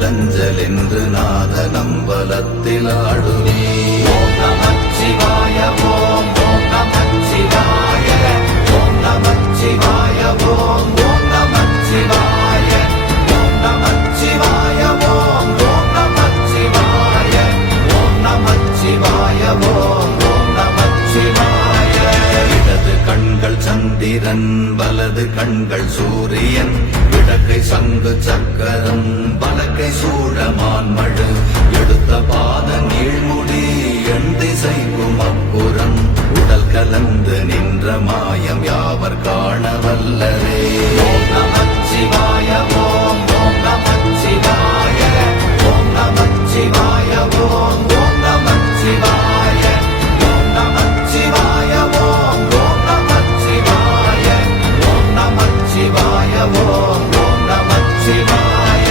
அஞ்சல் என்று நாத நம்பலத்தில் ஆடுவே. ஓம் நமச்சிவாய ஓம் ஓம் நமச்சிவாய ஓம் நமச்சிவாய ஓம் ஓம் நமச்சிவாய ஓம் நமச்சிவாய ஓம் ஓம் நமச்சிவாய ஓம் நமச்சிவாய ஓம் ஓம் நமச்சிவாய. இடது கண்கள் சந்திரன் வலது கண்கள் சூரியன் இடக்கை சங்கு சக்கரம் வலக்கை சூழமான் மழு எடுத்த பாத நீழ்முடி எண் திசைக்கும் அப்புறம் உடல் கலந்து நின்ற மாயம் யாவர் காண வல்லரே. ஓம் நமச்சிவாய